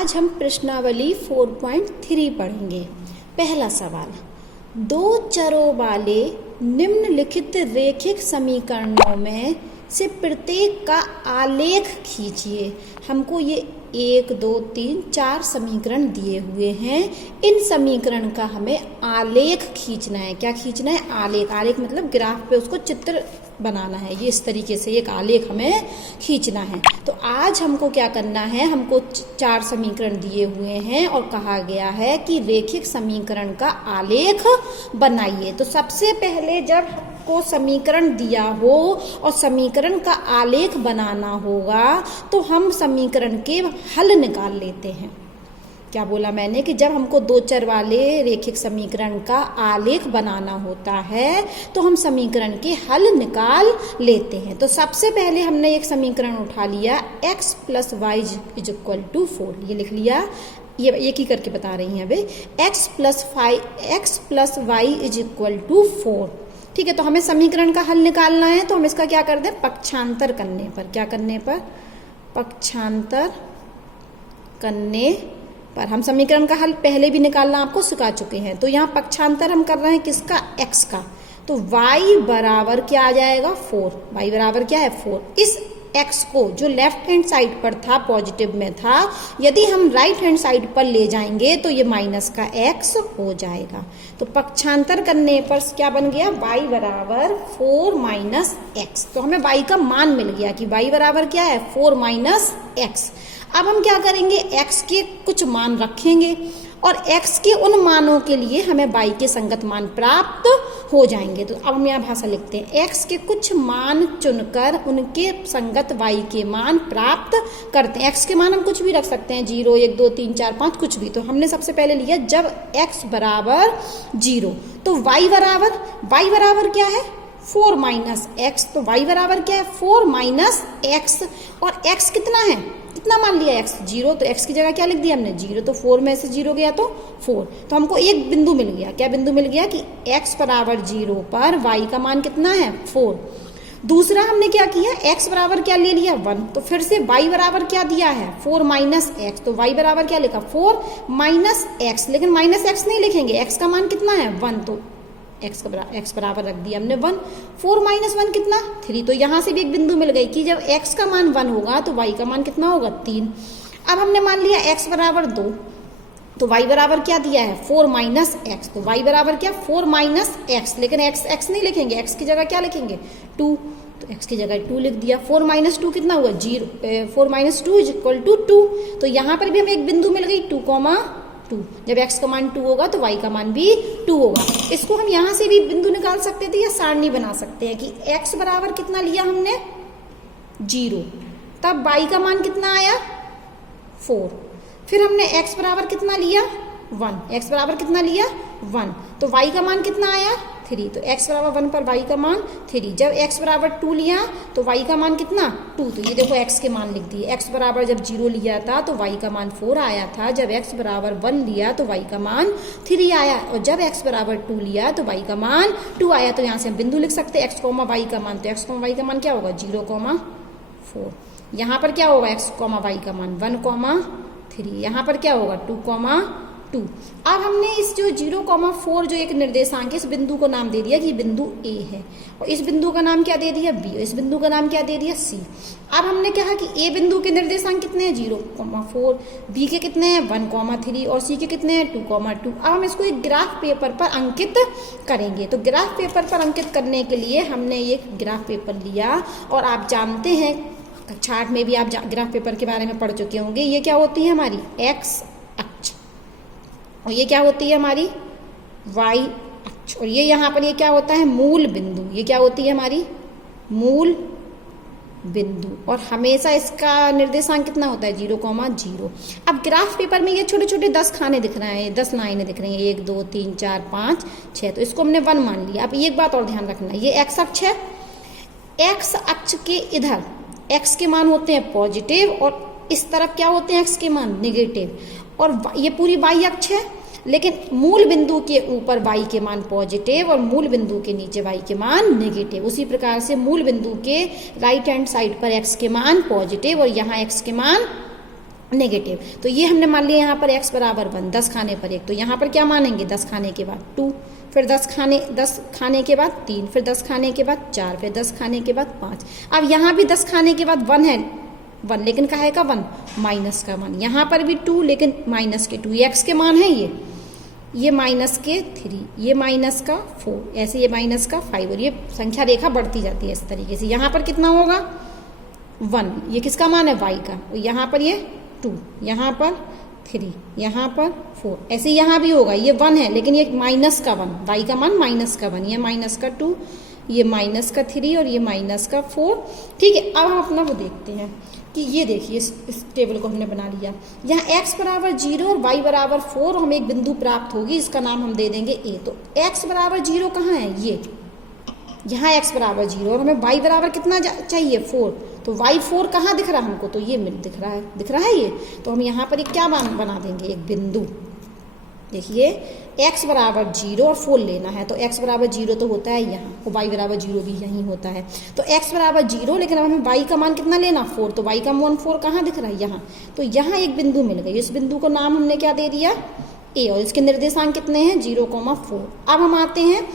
आज हम प्रश्नावली 4.3 पढ़ेंगे। पहला सवाल, दो चरों वाले निम्नलिखित रैखिक समीकरणों में से प्रत्येक का आलेख खींचिए। हमको ये 1 2 3 4 समीकरण दिए हुए हैं। इन समीकरण का हमें आलेख खींचना है। क्या खींचना है? आलेख। आलेख मतलब ग्राफ पे उसको चित्र बनाना है। ये इस तरीके से एक आलेख हमें खींचना है। तो आज हमको क्या करना है, हमको 4 समीकरण दिए हुए हैं और कहा गया है कि रैखिक समीकरण का आलेख बनाइए। तो सबसे पहले जब को समीकरण दिया हो और समीकरण का आलेख बनाना होगा तो हम समीकरण के हल निकाल लेते हैं। क्या बोला मैंने कि जब हमको दो चर वाले रैखिक समीकरण का आलेख बनाना होता है तो हम समीकरण के हल निकाल लेते हैं। तो सबसे पहले हमने एक समीकरण उठा लिया, x + y = 4। ये लिख लिया, ये एक ही करके बता रही हैं अभी। x + y = 4। ठीक है, तो हमें समीकरण का हल निकालना है तो हम इसका क्या कर दें, पक्षांतर करने पर। क्या करने पर? पक्षांतर करने पर। हम समीकरण का हल पहले भी निकालना आपको सिखा चुके हैं। तो यहाँ पक्षांतर हम कर रहे हैं किसका? x का। तो y बराबर क्या आ जाएगा? 4। y बराबर क्या है? 4। इस x को जो लेफ्ट हैंड साइड पर था, पॉजिटिव में था, यदि हम राइट हैंड साइड पर ले जाएंगे तो ये माइनस का x हो जाएगा। तो पक्षांतर करने पर क्या बन गया? y बराबर 4 - x। तो हमें y का मान मिल गया कि y बराबर क्या है? 4 - x। अब हम क्या करेंगे, x के कुछ मान रखेंगे और x के उन मानों के लिए हमें y के संगत मान प्राप्त हो जाएंगे। तो अब हम यहाँ भाषा लिखते हैं, x के कुछ मान चुनकर उनके संगत y के मान प्राप्त करते हैं। x के मान हम कुछ भी रख सकते हैं, 0 1 2 3 4 5 कुछ भी। तो हमने सबसे पहले लिया जब x बराबर 0 तो y बराबर क्या है? 4 - x। तो y बराबर क्या है? 4 - x। और x कितना है? कितना मान लिया? x 0। तो x की जगह क्या लिख दिया हमने? 0। तो 4 में से 0 गया तो 4। तो हमको एक बिंदु मिल गया। क्या बिंदु मिल गया? कि x बराबर 0 पर y का मान कितना है? 4। दूसरा हमने क्या किया, x बराबर क्या ले लिया? 1। तो फिर से y बराबर क्या दिया है? 4 - x। तो y बराबर क्या लिखा? 4 - x। लेकिन -x नहीं लिखेंगे, x का मान कितना है? 1। तो x बराबर रख दिया हमने 1। 4 - 1 कितना? 3। तो यहाँ से भी एक बिंदु मिल गई कि जब x का मान 1 होगा तो y का मान कितना होगा? 3। अब हमने मान लिया x बराबर 2 तो y बराबर क्या दिया है? 4 - x। तो y बराबर क्या? 4 - x। लेकिन x नहीं लिखेंगे, x की जगह क्या लिखेंगे? 2। तो x की जगह 2 लिख दिया। 4 - 2 कितना हुआ? 0। 4 - 2 = 2। तो यहाँ पर भी हमें एक बिंदु मिल गई 2, 2। जब x का मान 2 होगा तो y का मान भी 2 होगा। इसको हम यहाँ से भी बिंदु निकाल सकते थे या सारणी बना सकते हैं कि x बराबर कितना लिया हमने? 0। तब y का मान कितना आया? 4। फिर हमने x बराबर कितना लिया? 1। x बराबर कितना लिया? 1। तो y का मान कितना आया? 3। तो x बराबर 1 पर y का मान 3। जब x बराबर 2 लिया तो y का मान कितना? 2। तो ये देखो x के मान लिख दिए। x बराबर जब 0 लिया था तो y का मान 4 आया था। जब x बराबर 1 लिया तो y का मान 3 आया। और जब x बराबर 2 लिया तो y का मान 2 आया। तो यहाँ से हम बिंदु लिख सकते हैं x, y का मान। तो x, y का मान क्या होगा? 0, 4। यहाँ पर क्या होगा? x, y का मान 1, 3। यहाँ पर क्या होगा? 2, 2। अब हमने इस जो 0, 4 जो एक निर्देशांक है, इस बिंदु को नाम दे दिया कि बिंदु A है। और इस बिंदु का नाम क्या दे दिया? B। और इस बिंदु का नाम क्या दे दिया? C। अब हमने कहा कि A बिंदु के निर्देशांक कितने हैं? 0, 4। B के कितने हैं? 1, 3। और C के कितने हैं? 2, 2। अब हम इसको एक ग्राफ पेपर पर अंकित करेंगे। तो ग्राफ पेपर पर अंकित करने के लिए हमने एक ग्राफ पेपर लिया। और आप जानते हैं, चार्ट में भी आप ग्राफ पेपर के बारे में पढ़ चुके होंगे। ये क्या होती है? हमारी x अक्ष। और ये क्या होती है? हमारी y अक्ष। और ये यहाँ पर ये क्या होता है? मूल बिंदु। ये क्या होती है? हमारी मूल बिंदु। और हमेशा इसका निर्देशांक कितना होता है? 0, 0। अब ग्राफ पेपर में ये छोटे छोटे 10 खाने दिख रहे हैं, 10 लाइनें दिख रही हैं, 1 2 3 4 5 6। तो इसको हमने 1 मान लिया। अब एक बात और ध्यान रखना, ये x अक्ष है। x अक्ष के इधर x के मान होते हैं पॉजिटिव और इस तरफ क्या होते हैं? x के मान नेगेटिव। और ये पूरी y अक्ष है, लेकिन मूल बिंदु के ऊपर y के मान पॉजिटिव और मूल बिंदु के नीचे y के मान नेगेटिव। उसी प्रकार से मूल बिंदु के राइट हैंड साइड पर x के मान पॉजिटिव और यहाँ x के मान नेगेटिव। तो ये हमने मान लिया यहाँ पर x बराबर 1, 10 खाने पर 1, तो यहाँ पर क्या मानेंगे 10 खाने के बाद 2, फिर 10 खाने के बाद 3, फिर 10 खाने के बाद 4, फिर 10 खाने के बाद 5। अब यहाँ भी 10 खाने के बाद 1 है, 1 लेकिन काहे का 1, माइनस का 1। यहाँ पर भी 2 लेकिन माइनस के 2, ये x के मान है, ये माइनस के 3, ये माइनस का 4, ऐसे ये माइनस का 5, और ये संख्या रेखा बढ़ती जाती है इस तरीके से। यहाँ पर कितना होगा 1, ये किसका मान है y का, और यहाँ पर ये 2, यहाँ पर 3, यहाँ पर 4, ऐसे यहाँ भी होगा, ये 1 है लेकिन ये माइनस का 1, y का मान माइनस का 1, ये माइनस का 2, ये माइनस का 3 और ये माइनस का 4। ठीक है, अब हम अपना वो देखते हैं कि ये देखिए इस टेबल को हमने बना लिया। यहाँ x बराबर 0 और y बराबर 4 हमें एक बिंदु प्राप्त होगी, इसका नाम हम दे देंगे a। तो x बराबर 0 कहाँ है, ये यहाँ x बराबर 0 और हमें y बराबर कितना चाहिए 4, तो y4 कहाँ दिख रहा है हमको, तो ये दिख रहा है ये। तो हम यहाँ पर एक क्या बना देंगे, एक बिंदु। देखिए x बराबर 0 और 4 लेना है, तो x बराबर 0 तो होता है यहाँ, और y बराबर 0 भी यहीं होता है। तो x बराबर 0 लेकिन अब हमें y का मान कितना लेना 4, तो y का मान 4 कहाँ दिख रहा है, यहाँ। तो यहाँ एक बिंदु मिल गई, इस बिंदु को नाम हमने क्या दे दिया a, और इसके निर्देशांक कितने हैं 0,4। अब हम आते हैं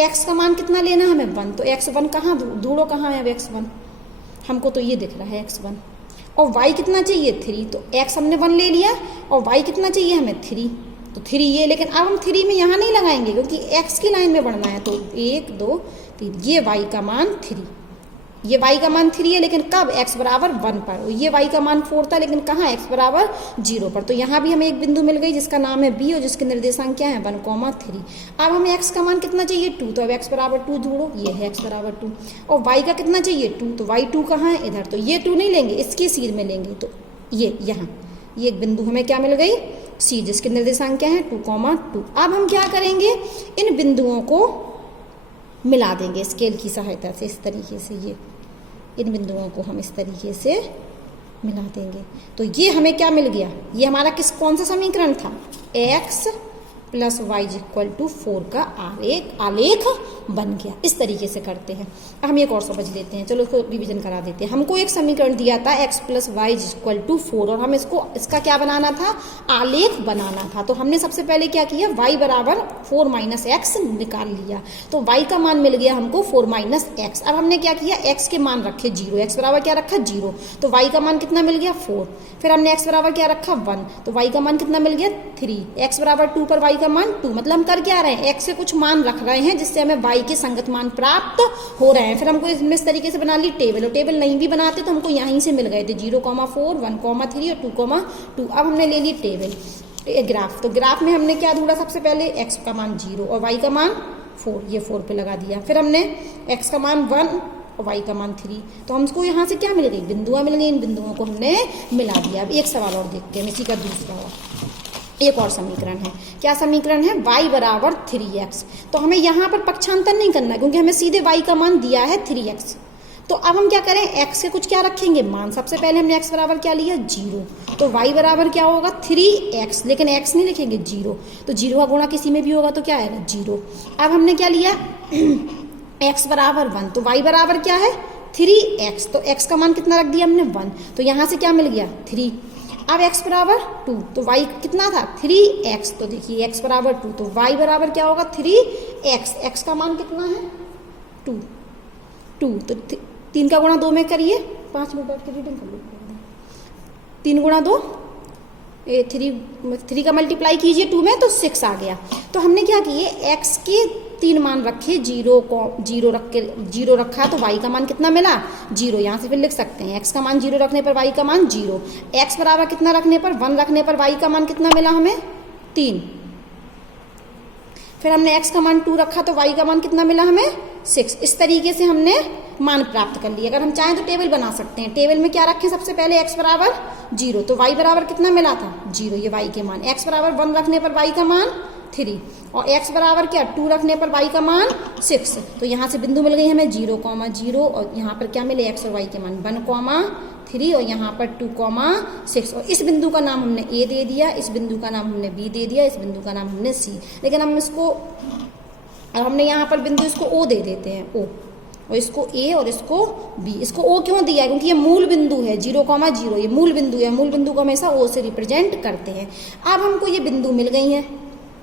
x का मान कितना लेना हमें 1, तो x1 कहाँ ढूंढो, कहाँ है अब x1, हमको तो ये दिख रहा है x1। और y कितना चाहिए 3, तो x हमने 1 ले लिया और y कितना चाहिए हमें 3, तो 3 ये। लेकिन अब हम 3 में यहाँ नहीं लगाएंगे क्योंकि x की लाइन में बढ़ना है, तो 1 2 3, ये y का मान 3, ये y का मान 3 है लेकिन कब, x बराबर 1 पर। और ये y का मान 4 था लेकिन कहाँ, x बराबर 0 पर। तो यहाँ भी हमें एक बिंदु मिल गई जिसका नाम है b और जिसके निर्देशांक क्या है 1,3। अब हमें x का मान कितना चाहिए 2, तो अब x बराबर 2 ढूंढो, ये है x बराबर 2। और y का कितना चाहिए 2, तो y2 कहाँ है इधर, तो ये 2 नहीं लेंगे, इसकी सीध में लेंगे, तो ये यहाँ ये एक बिंदु हमें क्या मिल गई c, जिसके निर्देशांक क्या है 2,2। अब हम क्या करेंगे, इन बिंदुओं को मिला देंगे स्केल की सहायता से, इस तरीके से ये इन बिंदुओं को हम इस तरीके से मिला देंगे। तो ये हमें क्या मिल गया, ये हमारा कौन सा समीकरण था, x plus y equal to 4 का आलेख बन गया। इस तरीके से करते हैं। अब हम एक और समझ लेते हैं, चलो इसको रिवीजन करा देते हैं। हमको एक समीकरण दिया था x plus y equal to 4 और हम इसका क्या बनाना था, आलेख बनाना था। तो हमने सबसे पहले क्या किया, y बराबर 4 माइनस एक्स निकाल लिया। तो y का मान मिल गया हमको 4 माइनस एक्स। अब हमने क्या किया, x के मान रखे 0, x बराबर क्या रखा 0, तो y का मान कितना मिल गया 4। फिर हमने x बराबर क्या रखा 1, तो y का मान कितना मिल गया 3। x बराबर 2 पर y का मान 2, मतलब हम कर क्या रहे हैं, x से कुछ मान रख रहे हैं जिससे हमें y के संगत मान प्राप्त हो रहे हैं। फिर हमको इसमें इस तरीके से बना ली टेबल, और टेबल नहीं भी बनाते तो हमको यहीं से मिल गए थे 0,4 1,3 और 2,2। अब हमने ले ली टेबल ग्राफ। तो ग्राफ में हमने क्या ढूंढा, सबसे पहले x का मान 0 और y का मान 4, ये 4 पे लगा दिया। फिर हमने x का मान 1 और y का मान 3, तो हमको यहाँ से क्या मिल गई, बिंदुआं मिल गई। इन बिंदुओं को हमने मिला दिया। अब एक सवाल और देखते हैं, इसी का दूसरा एक और समीकरण है। क्या समीकरण है, y बराबर 3x। तो हमें यहाँ पर पक्षांतर नहीं करना क्योंकि हमें सीधे y का मान दिया है 3x। तो अब हम क्या करें, x के कुछ क्या रखेंगे मान। सबसे पहले हमने x बराबर क्या लिया 0, तो y बराबर क्या होगा 3x, लेकिन x नहीं लिखेंगे 0, तो 0 का गुणा किसी में भी होगा तो क्या आएगा 0। अब हमने क्या लिया x बराबर 1, तो y बराबर क्या है 3x, तो x का मान कितना रख दिया हमने 1, तो यहाँ से क्या मिल गया 3। अब x बराबर 2, तो y कितना था 3x, तो देखिए x बराबर 2, तो y बराबर क्या होगा 3x, x का मान कितना है 2, तो 3 का गुणा 2 में करिए, 5 मिनट बैठ के रीडिंग कर लो। 3 गुणा 2 3 का मल्टीप्लाई कीजिए 2 में तो 6 आ गया। तो हमने क्या किए, x के 3 मान रखे, 0 रखा तो y का मान कितना मिला 0। यहाँ से फिर लिख सकते हैं x का मान 0 रखने पर y का मान 0, x बराबर कितना रखने पर 1 रखने पर y का मान कितना मिला हमें 3। फिर हमने x का मान 2 रखा तो y का मान कितना मिला हमें 6। इस तरीके से हमने मान प्राप्त कर लिया। अगर हम चाहें तो टेबल बना सकते हैं। टेबल में क्या रखें, सबसे पहले x बराबर 0, तो y बराबर कितना मिला था 0, ये y के मान। x बराबर 1 रखने पर y का मान 3 और x बराबर क्या 2 रखने पर y का मान 6। तो यहाँ से बिंदु मिल गई हमें 0,0 और यहाँ पर क्या मिले x और y के मान 1,3 और यहाँ पर 2,6। और इस बिंदु का नाम हमने a दे दिया, इस बिंदु का नाम हमने b दे दिया, इस बिंदु का नाम हमने c। लेकिन हम इसको, अब हमने यहाँ पर बिंदु इसको o दे देते हैं, o और इसको ए और इसको बी। इसको ओ क्यों दिया है? क्योंकि ये मूल बिंदु है, 0,0 ये मूल बिंदु है। मूल बिंदु को हमेशा ओ से रिप्रेजेंट करते हैं। अब हमको ये बिंदु मिल गई है,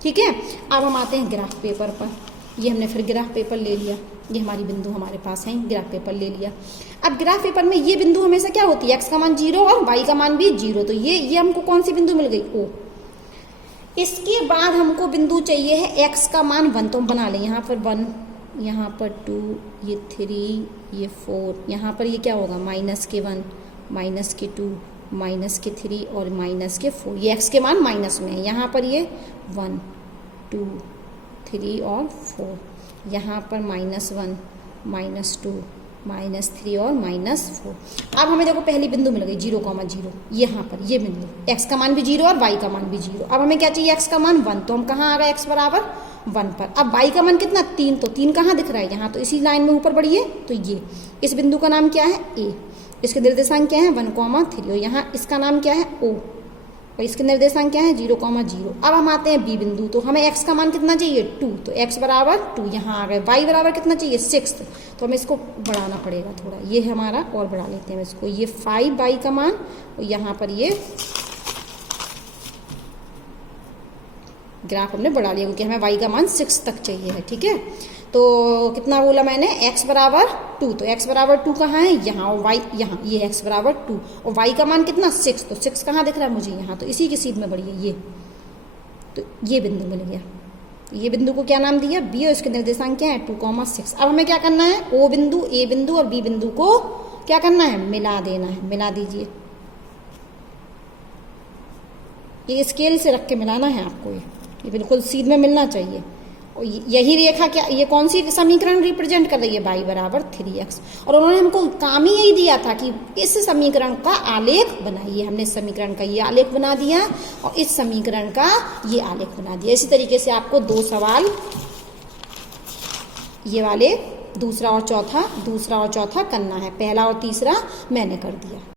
ठीक है। अब हम आते हैं ग्राफ पेपर पर। ये हमने फिर ग्राफ पेपर ले लिया, ये हमारी बिंदु हमारे पास है, ग्राफ पेपर ले लिया। अब ग्राफ पेपर में ये बिंदु हमेशा क्या होती है? एक्स का मान 0 और वाई का मान भी 0। तो ये हमको कौन सी बिंदु मिल गई? ओ। इसके बाद हमको बिंदु चाहिए है एक्स का मान 1, तो हम बना लें यहाँ पर 1, यहाँ पर 2, ये 3, ये 4, यहाँ पर ये क्या होगा? -1, -2, -3 और -4। ये एक्स के मान माइनस में है। यहाँ पर ये 1, 2, 3 और 4, यहाँ पर -1, -2, -3 और -4। अब हमें देखो पहली बिंदु मिल गई 0,0, यहाँ पर ये बिंदु, एक्स का मान भी 0 और वाई का मान भी 0। अब हमें क्या चाहिए? एक्स का मान 1, तो हम कहाँ आ गए? एक्स बराबर 1 पर। अब वाई का मान कितना? 3, तो 3 कहाँ दिख रहा है? यहाँ। तो इसी लाइन में ऊपर बढ़िए, तो ये इस बिंदु का नाम क्या है? ए। इसके निर्देशांक क्या है? 1,3 और यहाँ इसका नाम क्या है? ओ। और इसके निर्देशांक क्या है? 0,0। अब हम आते हैं बी बिंदु। तो हमें एक्स का मान कितना चाहिए? 2, तो एक्स बराबर 2 यहाँ आ गए। वाई बराबर कितना चाहिए? 6, तो हमें इसको बढ़ाना पड़ेगा थोड़ा, ये हमारा और बढ़ा लेते हैं इसको। ये 5 वाई का मान और यहाँ पर ये ग्राफ हमने बढ़ा लिया क्योंकि हमें वाई का मान 6 तक चाहिए है, ठीक है। तो कितना बोला मैंने? एक्स बराबर 2, तो एक्स बराबर 2 कहाँ है? यहाँ। और वाई यहाँ, ये एक्स बराबर 2 और वाई का मान कितना? 6, तो 6 कहाँ दिख रहा है मुझे? यहाँ। तो इसी की सीध में बढ़िए ये, तो ये बिंदु मिल गया। ये बिंदु को क्या नाम दिया? बी, और इसके निर्देशांक क्या है? 2,6। अब हमें क्या करना है? ओ बिंदु, ए बिंदु और बी बिंदु को क्या करना है? मिला देना है। मिला दीजिए, ये स्केल से रख के मिलाना है आपको। ये बिल्कुल सीध में मिलना चाहिए। और यही रेखा क्या, ये कौन सी समीकरण रिप्रेजेंट कर रही है? y बराबर 3x। और उन्होंने हमको काम ही यही दिया था कि इस समीकरण का आलेख बनाइए। हमने इस समीकरण का ये आलेख बना दिया और इस समीकरण का ये आलेख बना दिया। इसी तरीके से आपको 2 सवाल ये वाले दूसरा और चौथा करना है। पहला और तीसरा मैंने कर दिया।